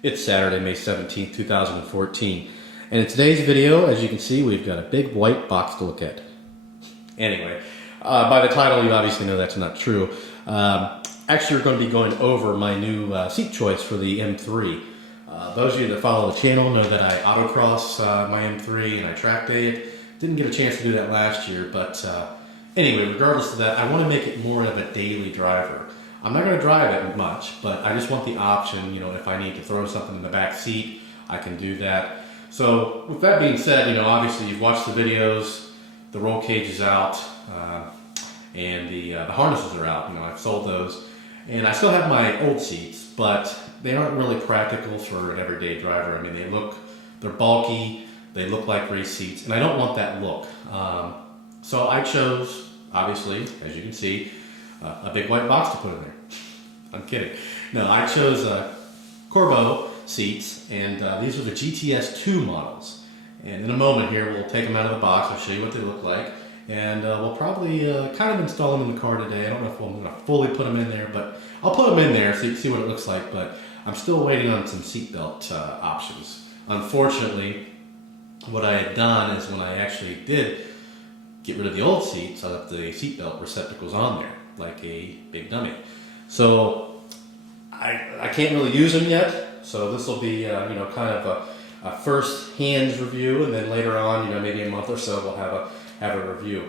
It's Saturday, May 17th, 2014. And in today's video, as you can see, we've got a big white box to look at. Anyway, by the title, you obviously know that's not true. Actually, we're going to be going over my new seat choice for the M3. Those of you that follow the channel know that I autocross my M3 and I track day it. Didn't get a chance to do that last year, but anyway, regardless of that, I want to make it more of a daily driver. I'm not going to drive it much, but I just want the option, you know, if I need to throw something in the back seat, I can do that. So with that being said, you know, obviously you've watched the videos, the roll cage is out, and the harnesses are out. You know, I've sold those. And I still have my old seats, but they aren't really practical for an everyday driver. I mean, they're bulky, they look like race seats, and I don't want that look. So I chose, obviously, as you can see, a big white box to put in there. I'm kidding. No, I chose Corbeau seats, and these are the GTS 2 models. And in a moment here, we'll take them out of the box. I'll show you what they look like. And we'll probably kind of install them in the car today. I don't know if I'm going to fully put them in there, but I'll put them in there so you can see what it looks like. But I'm still waiting on some seatbelt options. Unfortunately, what I had done is when I actually did get rid of the old seats, I left the seatbelt receptacles on there, like a big dummy. So I can't really use them yet. So this will be, you know, kind of a first hands review, and then later on, you know, maybe a month or so, we'll have a review.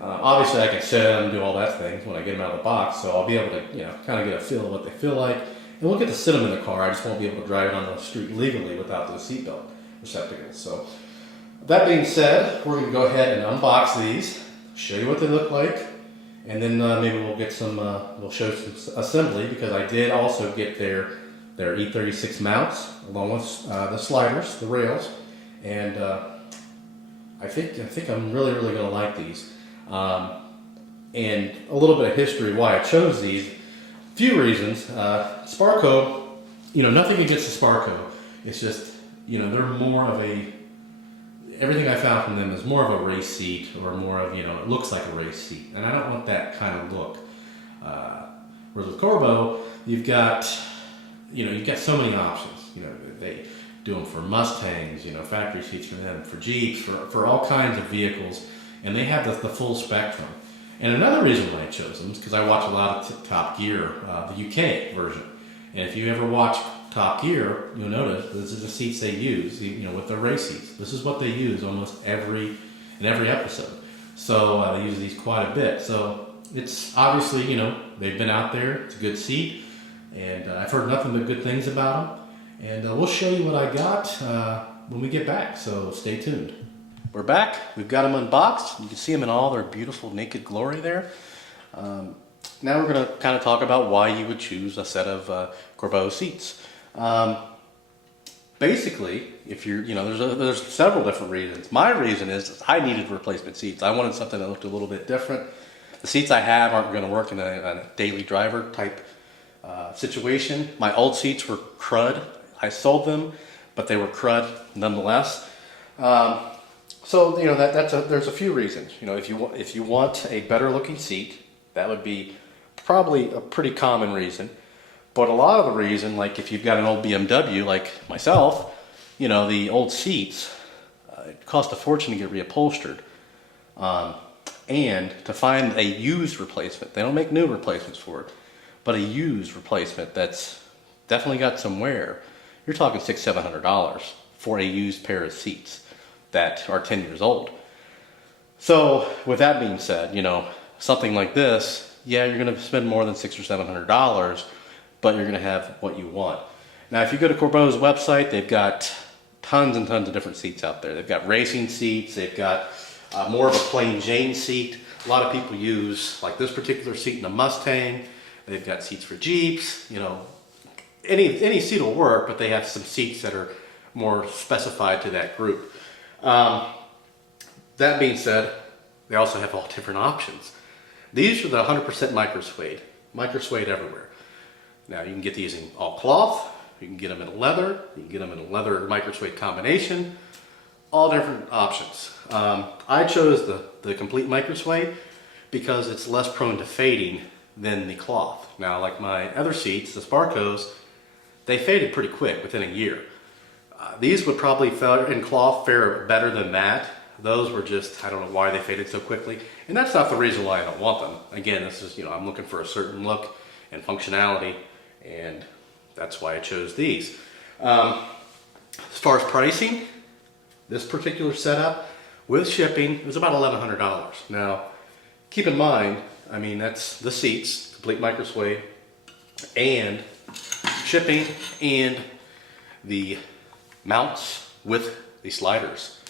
Obviously, I can set them and do all that thing when I get them out of the box, so I'll be able to, you know, kind of get a feel of what they feel like, and we'll get to sit them in the car. I just won't be able to drive it on the street legally without those seatbelt receptacles. So that being said, we're going to go ahead and unbox these, show you what they look like, and then maybe we'll get some, we'll show some assembly, because I did also get their E36 mounts along with the sliders, the rails, and I think I'm really going to like these. And a little bit of history why I chose these. A few reasons. Sparco, you know, nothing against the Sparco. It's just, you know, they're more of everything I found from them is more of a race seat, or more of, you know, it looks like a race seat. And I don't want that kind of look. Whereas with Corbeau, you've got so many options. You know, they do them for Mustangs, you know, factory seats for them, for Jeeps, for all kinds of vehicles, and they have the full spectrum. And another reason why I chose them is because I watch a lot of Top Gear, the UK version. And if you ever watch Top Gear, you'll notice this is the seats they use, you know, with their race seats. This is what they use almost in every episode. So they use these quite a bit. So it's obviously, you know, they've been out there. It's a good seat, and I've heard nothing but good things about them. And we'll show you what I got when we get back, so stay tuned. We're back. We've got them unboxed. You can see them in all their beautiful naked glory there. Now we're going to kind of talk about why you would choose a set of Corbeau seats. Basically, if you're, you know, there's several different reasons. My reason is I needed replacement seats. I wanted something that looked a little bit different. The seats I have aren't going to work in a daily driver type situation. My old seats were crud. I sold them, but they were crud nonetheless. So, you know, there's a few reasons. You know, if you want a better looking seat, that would be probably a pretty common reason. But a lot of the reason, like if you've got an old BMW like myself, you know, the old seats, it cost a fortune to get reupholstered. And to find a used replacement, they don't make new replacements for it, but a used replacement that's definitely got some wear, you're talking $600-700 for a used pair of seats that are 10 years old. So with that being said, you know, something like this, yeah, you're going to spend more than $600 or $700, but you're going to have what you want. Now, if you go to Corbeau's website, they've got tons and tons of different seats out there. They've got racing seats. They've got more of a plain Jane seat. A lot of people use like this particular seat in a Mustang. They've got seats for Jeeps. You know, any seat will work, but they have some seats that are more specified to that group. That being said, they also have all different options. These are the 100% micro-suede everywhere. Now you can get these in all cloth, you can get them in leather, you can get them in a leather micro-suede combination, all different options. I chose the complete micro-suede because it's less prone to fading than the cloth. Now, like my other seats, the Sparcos, they faded pretty quick within a year. These would probably in cloth fare better than that. Those were just, I don't know why they faded so quickly. And that's not the reason why I don't want them. Again, this is, I'm looking for a certain look and functionality, and that's why I chose these. As far as pricing, this particular setup with shipping was about $1,100. Now, keep in mind, I mean, that's the seats, complete micro suede, and shipping and the mounts with the sliders.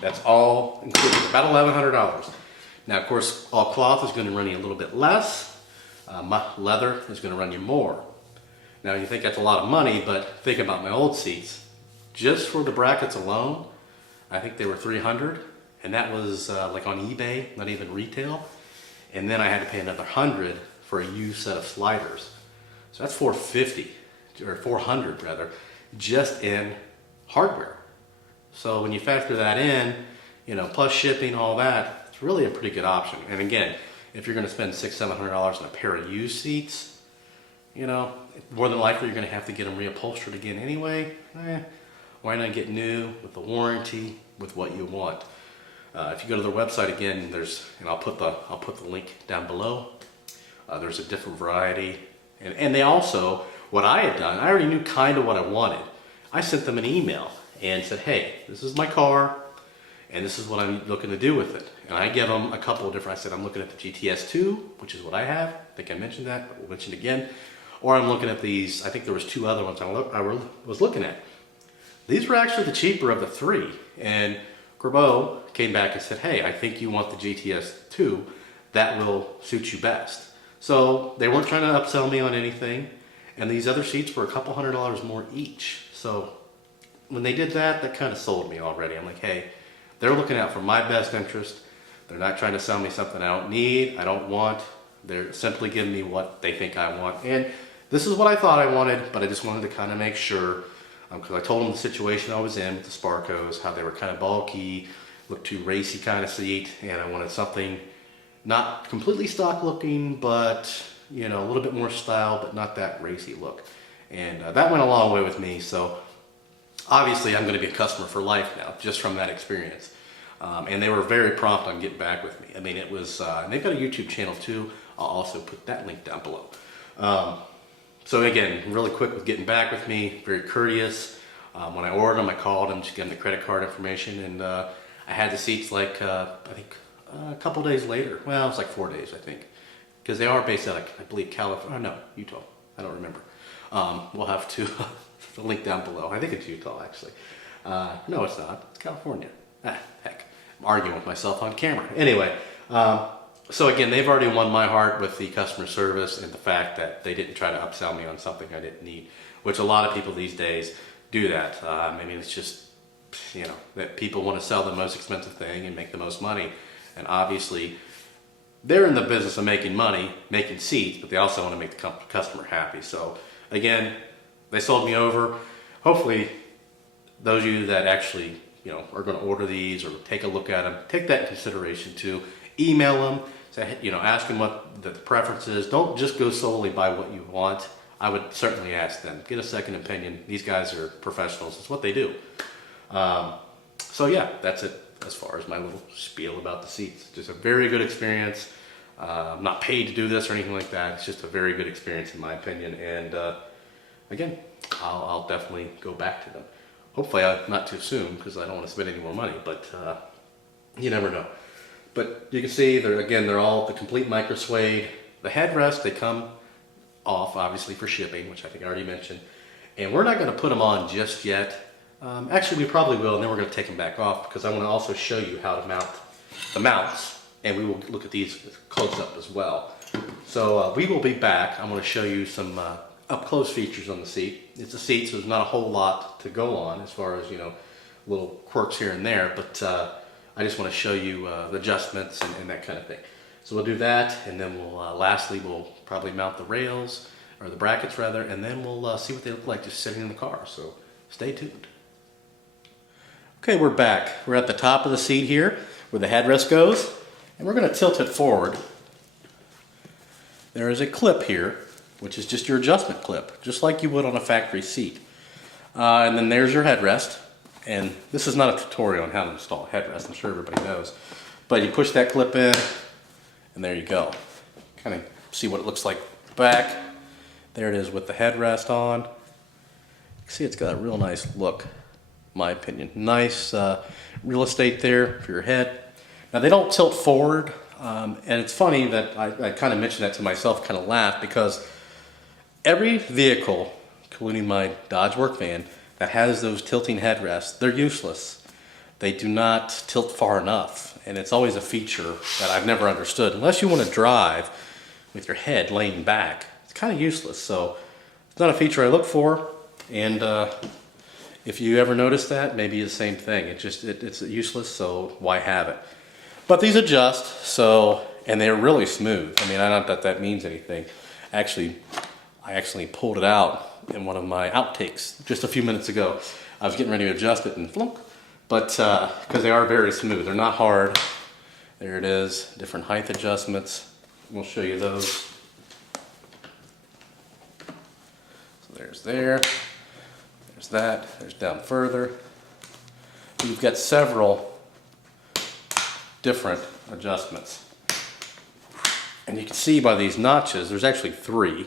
That's all included, about $1,100. Now, of course, all cloth is going to run you a little bit less. Leather is going to run you more. Now, you think that's a lot of money, but think about my old seats. Just for the brackets alone, I think they were $300, and that was like on eBay, not even retail. And then I had to pay another $100 for a used set of sliders. So that's $450, or $400 rather, just in hardware. So when you factor that in, plus shipping, all that, it's really a pretty good option. And again, if you're going to spend $600-700 on a pair of used seats, more than likely you're going to have to get them reupholstered again anyway. Why not get new with the warranty, with what you want? If you go to their website again, and I'll put the link down below. There's a different variety, and they also, what I had done, I already knew kind of what I wanted. I sent them an email and said, hey, this is my car, and this is what I'm looking to do with it. And I give them a couple of different, I said, I'm looking at the GTS 2, which is what I have. I think I mentioned that, but we'll mention it again. Or I'm looking at these, I think there was 2 other ones I was looking at. These were actually the cheaper of the 3. And Corbeau came back and said, hey, I think you want the GTS 2. That will suit you best. So they weren't trying to upsell me on anything. And these other seats were a couple $100 more each. So when they did that, that kind of sold me already. I'm like, hey, they're looking out for my best interest. They're not trying to sell me something I don't need, I don't want. They're simply giving me what they think I want. And this is what I thought I wanted, but I just wanted to kind of make sure, because I told them the situation I was in with the Sparcos, how they were kind of bulky, looked too racy kind of seat, and I wanted something not completely stock looking, but a little bit more style, but not that racy look. And that went a long way with me. So obviously I'm going to be a customer for life now, just from that experience. And they were very prompt on getting back with me. I mean, it was, and they've got a YouTube channel too. I'll also put that link down below. So again, really quick with getting back with me, very courteous. When I ordered them, I called them, just gave them the credit card information, and I had the seats like, I think a couple days later. Well, it was like 4 days, I think. Because they are based out of, I believe, California, no, Utah. I don't remember. We'll have to, the link down below. I think it's Utah, actually. No, it's not. It's California. Heck. I'm arguing with myself on camera. Anyway, so again, they've already won my heart with the customer service and the fact that they didn't try to upsell me on something I didn't need, which a lot of people these days do that. I mean, it's just, that people want to sell the most expensive thing and make the most money. And obviously, they're in the business of making money, making seats, but they also want to make the customer happy. So again, they sold me over. Hopefully, those of you that actually are going to order these or take a look at them, take that in consideration too. Email them, say, ask them what the preference is. Don't just go solely by what you want. I would certainly ask them. Get a second opinion. These guys are professionals. It's what they do. So yeah, that's it as far as my little spiel about the seats. Just a very good experience. I'm not paid to do this or anything like that. It's just a very good experience in my opinion. And again, I'll definitely go back to them. Hopefully not too soon, because I don't want to spend any more money, but you never know. But you can see, they're all the complete micro suede. The headrest, they come off, obviously, for shipping, which I think I already mentioned. And we're not going to put them on just yet. Actually, we probably will, and then we're going to take them back off, because I want to also show you how to mount the mounts. And we will look at these close up as well. So we will be back. I'm going to show you some up-close features on the seat. It's a seat, so there's not a whole lot to go on as far as, little quirks here and there, but I just want to show you the adjustments and that kind of thing. So we'll do that, and then lastly, we'll probably mount the rails, or the brackets rather, and then we'll see what they look like just sitting in the car, so stay tuned. Okay, we're back. We're at the top of the seat here, where the headrest goes, and we're going to tilt it forward. There is a clip here, which is just your adjustment clip, just like you would on a factory seat. And then there's your headrest. And this is not a tutorial on how to install a headrest, I'm sure everybody knows. But you push that clip in, and there you go. Kind of see what it looks like back. There it is with the headrest on. You can see it's got a real nice look, in my opinion. Nice real estate there for your head. Now they don't tilt forward, and it's funny that I kind of mentioned that to myself, kind of laughed, because every vehicle, including my Dodge work van, that has those tilting headrests, they're useless. They do not tilt far enough, and it's always a feature that I've never understood. Unless you want to drive with your head laying back, it's kind of useless. So it's not a feature I look for, and if you ever notice that, maybe the same thing. It's useless, so why have it? But these adjust, so, and they're really smooth. I mean, I don't know if that means anything. Actually, I actually pulled it out in one of my outtakes just a few minutes ago. I was getting ready to adjust it and flunk. But because they are very smooth, they're not hard. There it is, different height adjustments. We'll show you those. So there's that, there's down further. You've got several different adjustments. And you can see by these notches, there's actually three.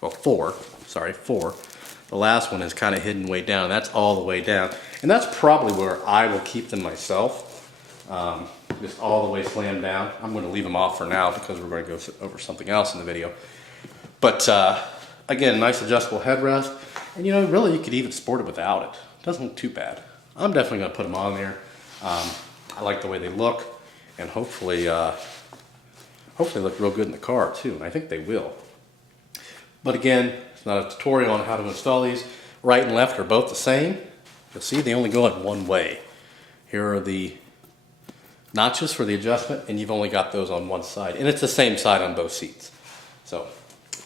Well, four. The last one is kind of hidden way down. That's all the way down. And that's probably where I will keep them myself. Just all the way slammed down. I'm going to leave them off for now because we're going to go over something else in the video. But again, nice adjustable headrest. And you know, really you could even sport it without it. It doesn't look too bad. I'm definitely going to put them on there. I like the way they look. And hopefully look real good in the car too. And I think they will. But again, it's not a tutorial on how to install these. Right and left are both the same. You'll see they only go in one way. Here are the notches for the adjustment, and you've only got those on one side. And it's the same side on both seats. So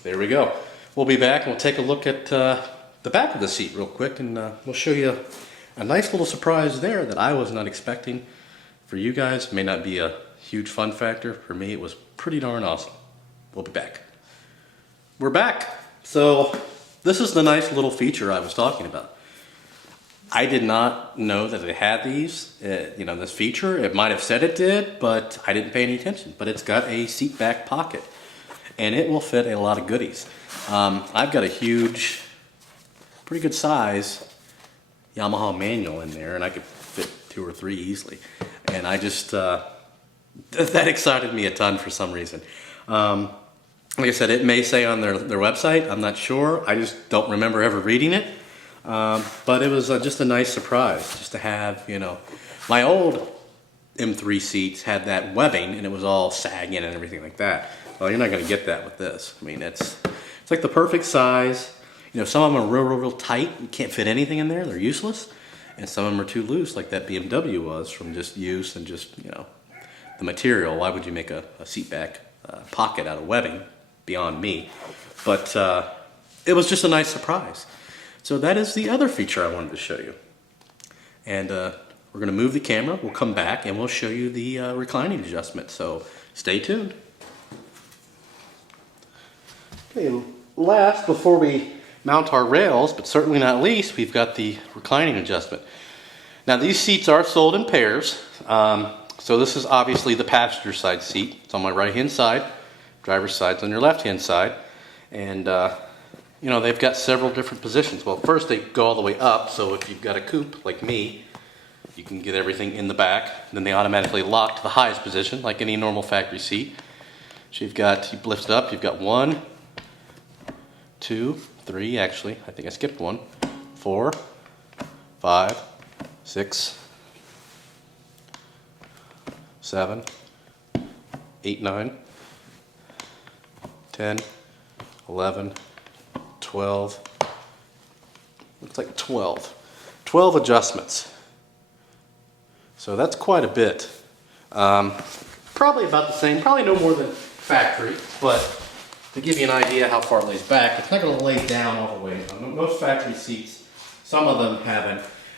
there we go. We'll be back and we'll take a look at the back of the seat real quick, and we'll show you a nice little surprise there that I was not expecting. For you guys, it may not be a huge fun factor. For me, it was pretty darn awesome. We'll be back. We're back. So this is the nice little feature I was talking about. I did not know that it had these, this feature. It might have said it did, but I didn't pay any attention. But it's got a seat back pocket, and it will fit a lot of goodies. I've got a huge, pretty good size Yamaha manual in there, and I could fit 2 or 3 easily. And I just, that excited me a ton for some reason. Like I said, it may say on their website, I'm not sure. I just don't remember ever reading it. But it was just a nice surprise just to have, my old M3 seats had that webbing and it was all sagging and everything like that. Well, you're not going to get that with this. I mean, it's like the perfect size. Some of them are real tight. You can't fit anything in there. They're useless. And some of them are too loose, like that BMW was, from just use and just, the material. Why would you make a seat back pocket out of webbing? Beyond me. But it was just a nice surprise. So that is the other feature I wanted to show you. And we're going to move the camera. We'll come back and we'll show you the reclining adjustment. So stay tuned. Okay, last, before we mount our rails, but certainly not least, we've got the reclining adjustment. Now these seats are sold in pairs. So this is obviously the passenger side seat. It's on my right hand side. Driver's side's on your left hand side. And they've got several different positions. Well, first they go all the way up, so if you've got a coupe like me, you can get everything in the back. Then they automatically lock to the highest position, like any normal factory seat. So you lift it up, you've got 1, 2, 3, actually, I think I skipped 1, 4, 5, 6, 7, 8, 9, 10, 11, 12, looks like 12 adjustments. So that's quite a bit. Probably about the same, probably no more than factory, but to give you an idea how far it lays back, it's not going to lay down all the way. Most factory seats, some of them have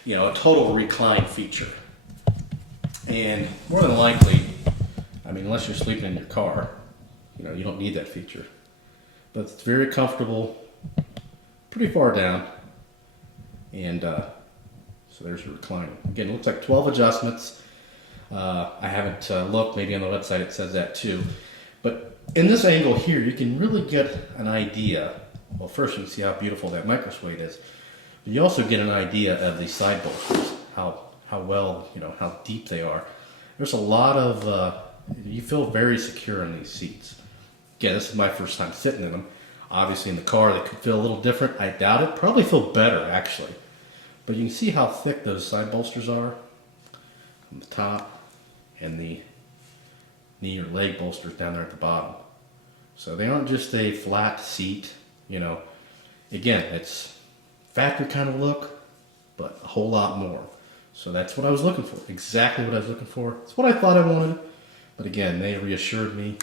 a total recline feature. And more than likely, I mean, unless you're sleeping in your car, you don't need that feature. but it's very comfortable, pretty far down. And so there's your reclining. Again, it looks like 12 adjustments. I haven't looked, maybe on the website it says that too. But in this angle here, you can really get an idea. Well, first you can see how beautiful that micro suede is. But you also get an idea of the side bolsters, how well, how deep they are. There's a lot of, you feel very secure in these seats. Again, this is my first time sitting in them. Obviously in the car they could feel a little different. I doubt it. Probably feel better actually. But you can see how thick those side bolsters are on the top and the knee or leg bolsters down there at the bottom. So they aren't just a flat seat, Again, it's factory kind of look, but a whole lot more. So that's what I was looking for. Exactly what I was looking for. It's what I thought I wanted. But again, they reassured me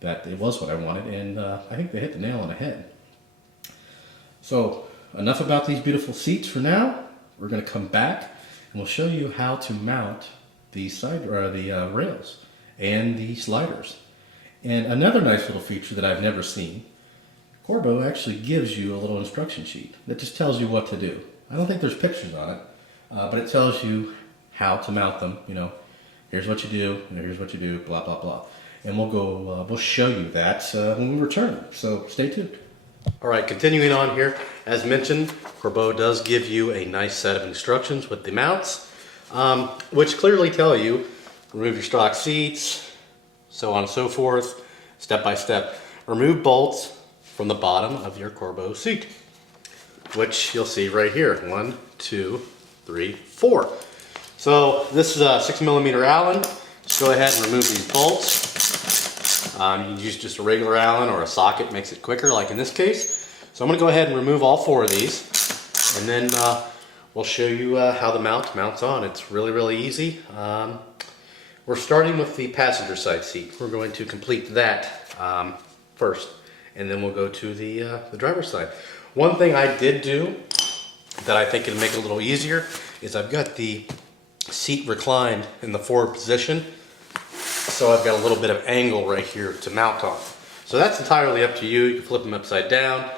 that it was what I wanted, and I think they hit the nail on the head. So enough about these beautiful seats for now. We're going to come back and we'll show you how to mount the rails and the sliders. And another nice little feature that I've never seen, Corbeau actually gives you a little instruction sheet that just tells you what to do. I don't think there's pictures on it, but it tells you how to mount them. Here's what you do, here's what you do, blah, blah, blah. And we'll show you that when we return. So stay tuned. All right, continuing on here. As mentioned, Corbeau does give you a nice set of instructions with the mounts, which clearly tell you remove your stock seats, so on and so forth, step by step. Remove bolts from the bottom of your Corbeau seat, which you'll see right here. 1, 2, 3, 4. So this is a 6mm Allen. Just go ahead and remove these bolts. You can use just a regular Allen or a socket, makes it quicker, like in this case. So I'm going to go ahead and remove all 4 of these, and then we'll show you how the mounts on. It's really, really easy. We're starting with the passenger side seat. We're going to complete that first, and then we'll go to the driver's side. One thing I did do that I think it'll make it a little easier is I've got the seat reclined in the forward position, so I've got a little bit of angle right here to mount on. So that's entirely up to you. You can flip them upside down,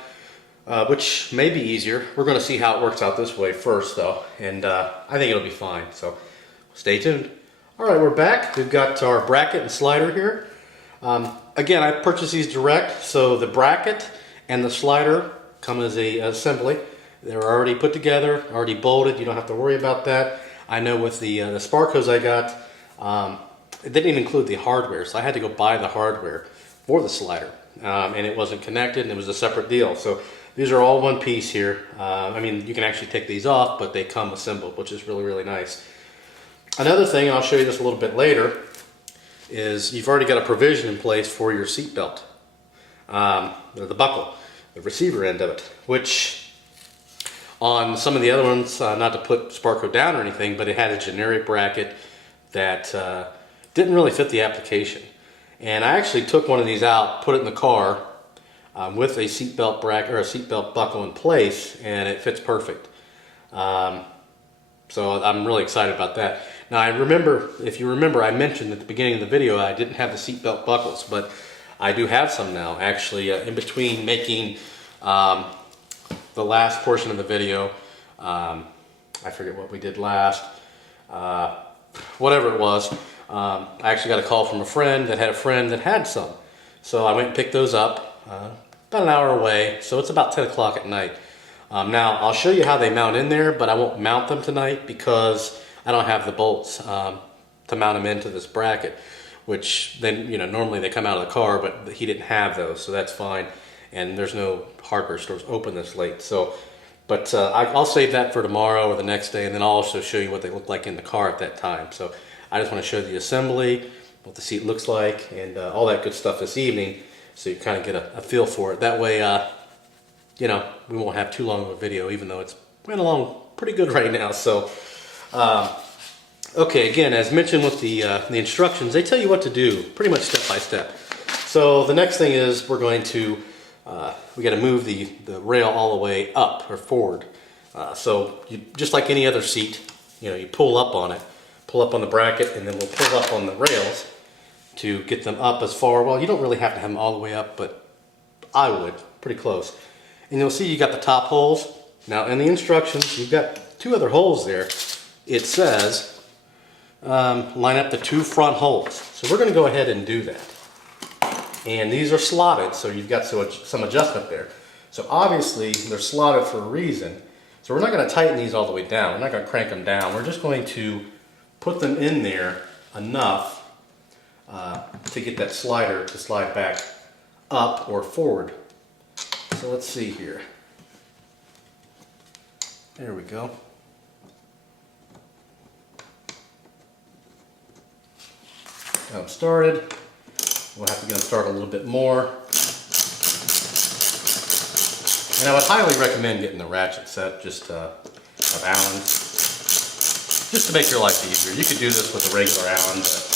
which may be easier. We're going to see how it works out this way first though, and I think it'll be fine, so stay tuned. All right, we're back. We've got our bracket and slider here. Again, I purchased these direct, so the bracket and the slider come as a assembly. They're already put together, already bolted. You don't have to worry about that. I know with the Sparcos I got, it didn't even include the hardware, so I had to go buy the hardware for the slider, and it wasn't connected, and it was a separate deal. So these are all one piece here. I mean, you can actually take these off, but they come assembled, which is really, really nice. Another thing, and I'll show you this a little bit later, is you've already got a provision in place for your seat belt, the buckle, the receiver end of it, which on some of the other ones, not to put Sparco down or anything, but it had a generic bracket that didn't really fit the application. And I actually took one of these out, put it in the car with a seatbelt bracket or a seatbelt buckle in place, and it fits perfect. So I'm really excited about that. Now I remember, if you remember, I mentioned at the beginning of the video I didn't have the seatbelt buckles, but I do have some now. Actually, in between making the last portion of the video, I forget what we did last, whatever it was, I actually got a call from a friend that had a friend that had some. So I went and picked those up, about an hour away, so it's about 10 o'clock at night. Now I'll show you how they mount in there, but I won't mount them tonight because I don't have the bolts to mount them into this bracket, which then, normally they come out of the car, but he didn't have those, so that's fine. And there's no hardware stores open this late. So, but I'll save that for tomorrow or the next day, and then I'll also show you what they look like in the car at that time. So I just want to show the assembly, what the seat looks like, and all that good stuff this evening, so you kind of get a feel for it. That way, we won't have too long of a video, even though it's went along pretty good right now. So, okay, again, as mentioned with the instructions, they tell you what to do, pretty much step by step. So the next thing is we're going to we got to move the rail all the way up or forward. So just like any other seat, you pull up on it, pull up on the bracket, and then we'll pull up on the rails to get them up as far. Well, you don't really have to have them all the way up, but I would, pretty close. And you'll see you got the top holes. Now in the instructions, you've got 2 other holes there. It says line up the 2 front holes. So we're going to go ahead and do that. And these are slotted, so you've got some adjustment there. So obviously they're slotted for a reason. So we're not going to tighten these all the way down. We're not going to crank them down. We're just going to put them in there enough to get that slider to slide back up or forward. So let's see here. There we go. Got them started. We'll have to get them started a little bit more. And I would highly recommend getting the ratchet set, just of Allen, just to make your life easier. You could do this with a regular Allen, but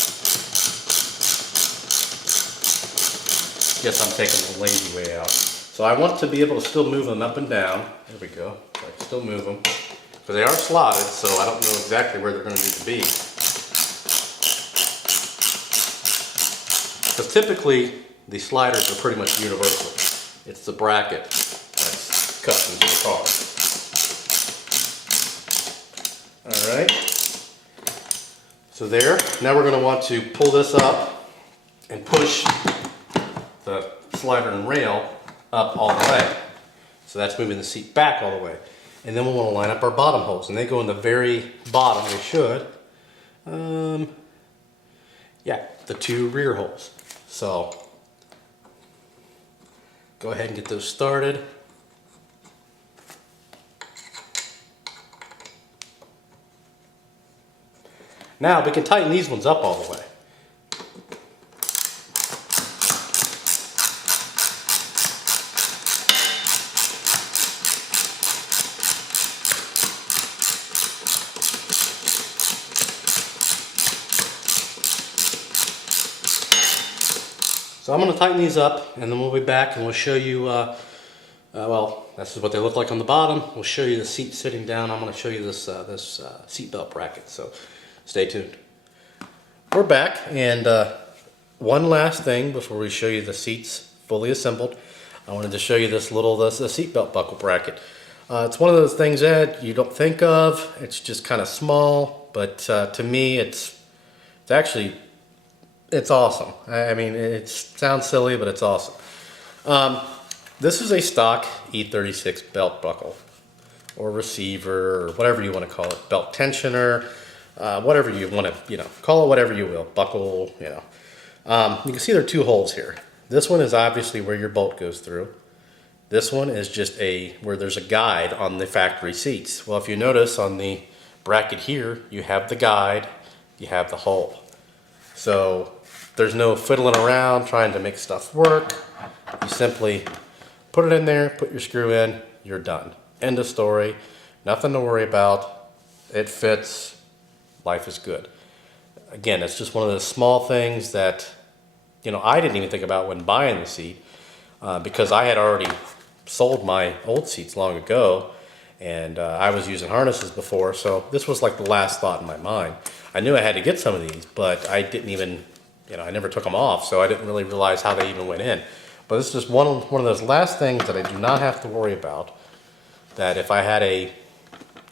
I guess I'm taking the lazy way out. So I want to be able to still move them up and down. There we go. So I can still move them. Because they are slotted, so I don't know exactly where they're going to need to be. Because typically, the sliders are pretty much universal. It's the bracket that's custom to the car. Alright. So there. Now we're going to want to pull this up and push the slider and rail up all the way. So that's moving the seat back all the way. And then we'll want to line up our bottom holes. And they go in the very bottom, they should. Yeah, the 2 rear holes. So, go ahead and get those started. Now we can tighten these ones up all the way. So I'm going to tighten these up, and then we'll be back and we'll show you, well, this is what they look like on the bottom. We'll show you the seat sitting down. I'm going to show you this, seat belt bracket, so stay tuned. We're back, and one last thing before we show you the seats fully assembled. I wanted to show you this little seat belt buckle bracket. It's one of those things that you don't think of. It's just kind of small, but to me it's actually it's awesome. I mean, it sounds silly, but it's awesome. This is a stock E36 belt buckle, or receiver, or whatever you want to call it, belt tensioner, whatever you want to, call it whatever you will, buckle, You can see there are 2 holes here. This one is obviously where your bolt goes through. This one is just where there's a guide on the factory seats. Well, if you notice on the bracket here, you have the guide, you have the hole. So there's no fiddling around trying to make stuff work. You simply put it in there, put your screw in, you're done. End of story. Nothing to worry about. It fits. Life is good. Again, it's just one of those small things that, I didn't even think about when buying the seat because I had already sold my old seats long ago, and I was using harnesses before, so this was like the last thought in my mind. I knew I had to get some of these, but I didn't even, I never took them off, so I didn't really realize how they even went in. But this is just one of those last things that I do not have to worry about, that if I had a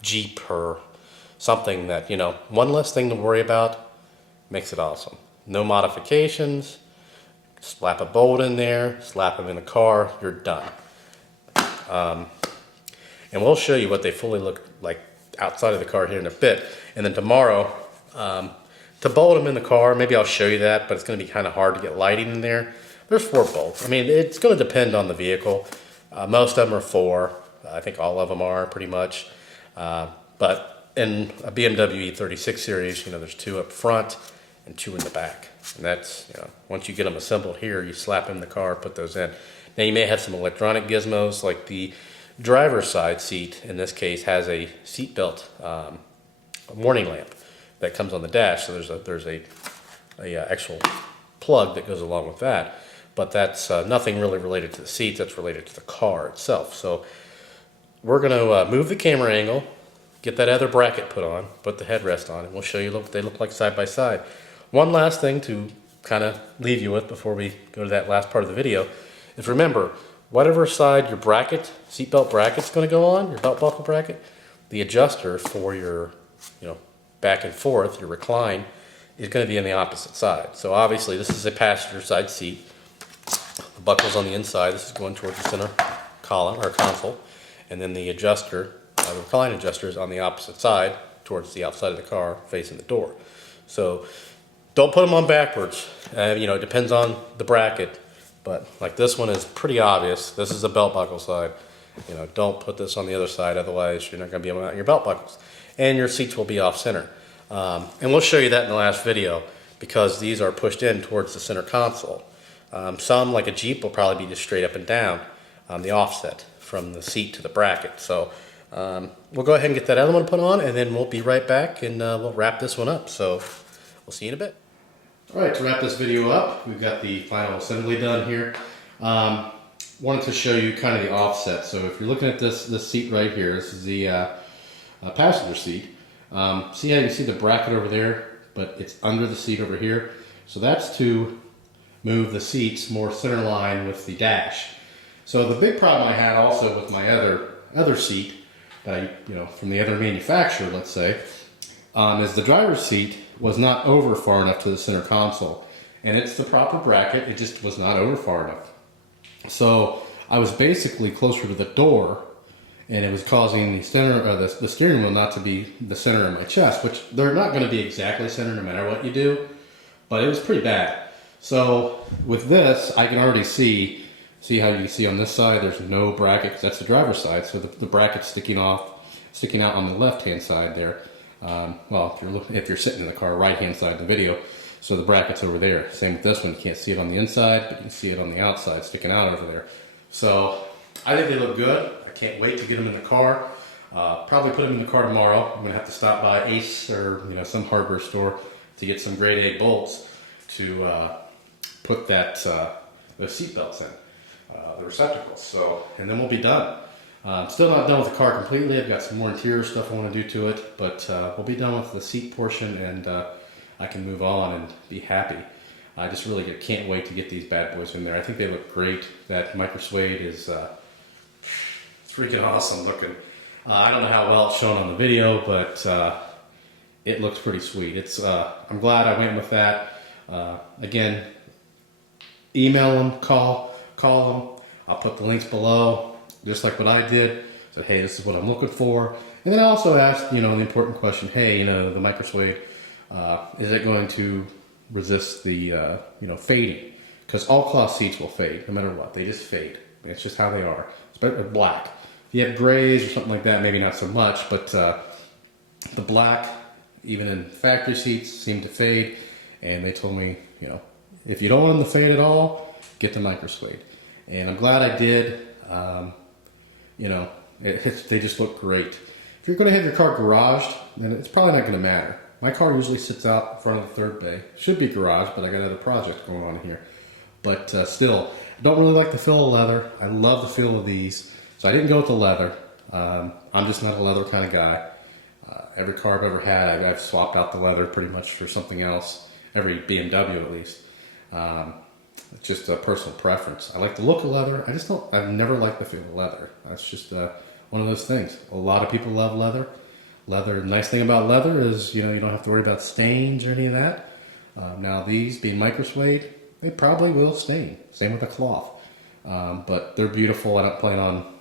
Jeep or something that, one less thing to worry about makes it awesome. No modifications, slap a bolt in there, slap them in the car, you're done. And we'll show you what they fully look like outside of the car here in a bit. And then tomorrow, to bolt them in the car, maybe I'll show you that, but it's going to be kind of hard to get lighting in there. There's 4 bolts. I mean, it's going to depend on the vehicle. Most of them are 4. I think all of them are pretty much. But in a BMW E36 series, there's 2 up front and 2 in the back. And that's, once you get them assembled here, you slap them in the car, put those in. Now you may have some electronic gizmos, like the driver's side seat, in this case, has a seat belt warning lamp that comes on the dash. So there's a actual plug that goes along with that. But that's nothing really related to the seats, that's related to the car itself. So we're going to move the camera angle, get that other bracket put on, put the headrest on, and we'll show you what they look like side by side. One last thing to kind of leave you with before we go to that last part of the video is, remember, whatever side your bracket, seatbelt bracket's going to go on, your belt buckle bracket, the adjuster for your, back and forth, your recline, is going to be on the opposite side. So obviously this is a passenger side seat. The buckle's on the inside. This is going towards the center column or console, and then the adjuster, the recline adjuster, is on the opposite side towards the outside of the car, facing the door. So don't put them on backwards. It depends on the bracket, but like this one is pretty obvious. This is the belt buckle side. Don't put this on the other side, otherwise you're not going to be able to mount your belt buckles, and your seats will be off center. And we'll show you that in the last video, because these are pushed in towards the center console. Some, like a Jeep, will probably be just straight up and down on the offset from the seat to the bracket. So we'll go ahead and get that other one put on, and then we'll be right back, and we'll wrap this one up. So we'll see you in a bit. All right, to wrap this video up, we've got the final assembly done here. Wanted to show you kind of the offset. So if you're looking at this seat right here, this is the passenger seat. See how you see the bracket over there, but it's under the seat over here. So that's to move the seats more center line with the dash. So the big problem I had also with my other seat, that from the other manufacturer, let's say, is the driver's seat was not over far enough to the center console, and it's the proper bracket. It just was not over far enough. So I was basically closer to the door, and it was causing the center, the steering wheel not to be the center of my chest, which they're not going to be exactly center no matter what you do, but it was pretty bad. So with this, I can already see how you can see on this side, there's no bracket, because that's the driver's side, so the bracket's sticking out on the left-hand side there. Well, if you're sitting in the car, right-hand side of the video, so the bracket's over there. Same with this one, you can't see it on the inside, but you can see it on the outside, sticking out over there. So I think they look good. I can't wait to get them in the car. Probably put them in the car tomorrow. I'm gonna have to stop by Ace or some hardware store to get some grade A bolts to put those seat belts in, the receptacles. So, and then we'll be done. Still not done with the car completely. I've got some more interior stuff I want to do to it, but we'll be done with the seat portion, and I can move on and be happy. I just really can't wait to get these bad boys in there. I think they look great. That micro suede is freaking awesome looking. I don't know how well it's shown on the video, but it looks pretty sweet. I'm glad I went with that. Again, email them, call them. I'll put the links below, just like what I did. Said, hey, this is what I'm looking for. And then I also asked, the important question, hey, the micro suede, is it going to resist the, fading? Because all cloth seats will fade, no matter what. They just fade. It's just how they are. It's better with black. If you have grays or something like that, maybe not so much, but the black, even in factory seats, seem to fade. And they told me, if you don't want them to fade at all, get the micro suede. And I'm glad I did. They just look great. If you're going to have your car garaged, then it's probably not going to matter. My car usually sits out in front of the third bay. Should be garaged, but I got another project going on here. But still, I don't really like the feel of leather. I love the feel of these, so I didn't go with the leather. I'm just not a leather kind of guy. Every car I've ever had, I've swapped out the leather pretty much for something else. Every BMW at least. It's just a personal preference. I like the look of leather. I've never liked the feel of leather. That's just one of those things. A lot of people love leather. Leather, the nice thing about leather is, you don't have to worry about stains or any of that. Now these, being micro suede, they probably will stain. Same with the cloth. But they're beautiful. I don't plan on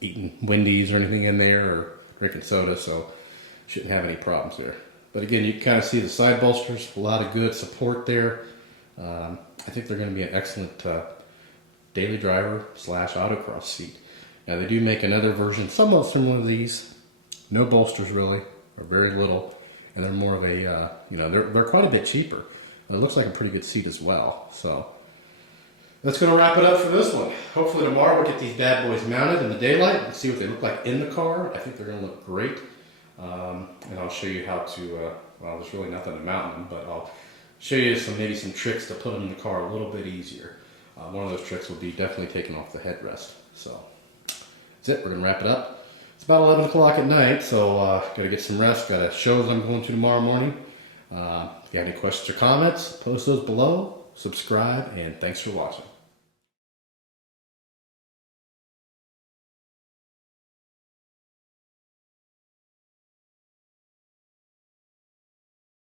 eating Wendy's or anything in there or drinking soda, so shouldn't have any problems there. But again, you can kind of see the side bolsters, a lot of good support there. I think they're going to be an excellent daily driver / autocross seat. Now they do make another version somewhat similar to these. No bolsters really, or very little, and they're more of a, they're quite a bit cheaper. It looks like a pretty good seat as well. So that's going to wrap it up for this one. Hopefully tomorrow we'll get these bad boys mounted in the daylight and see what they look like in the car. I think they're going to look great. And I'll show you how to, well, there's really nothing to mount them, but I'll show you maybe some tricks to put them in the car a little bit easier. One of those tricks will be definitely taking off the headrest. So that's it. We're going to wrap it up. It's about 11 o'clock at night, so got to get some rest. Got a show that I'm going to tomorrow morning. If you have any questions or comments, post those below. Subscribe, and thanks for watching.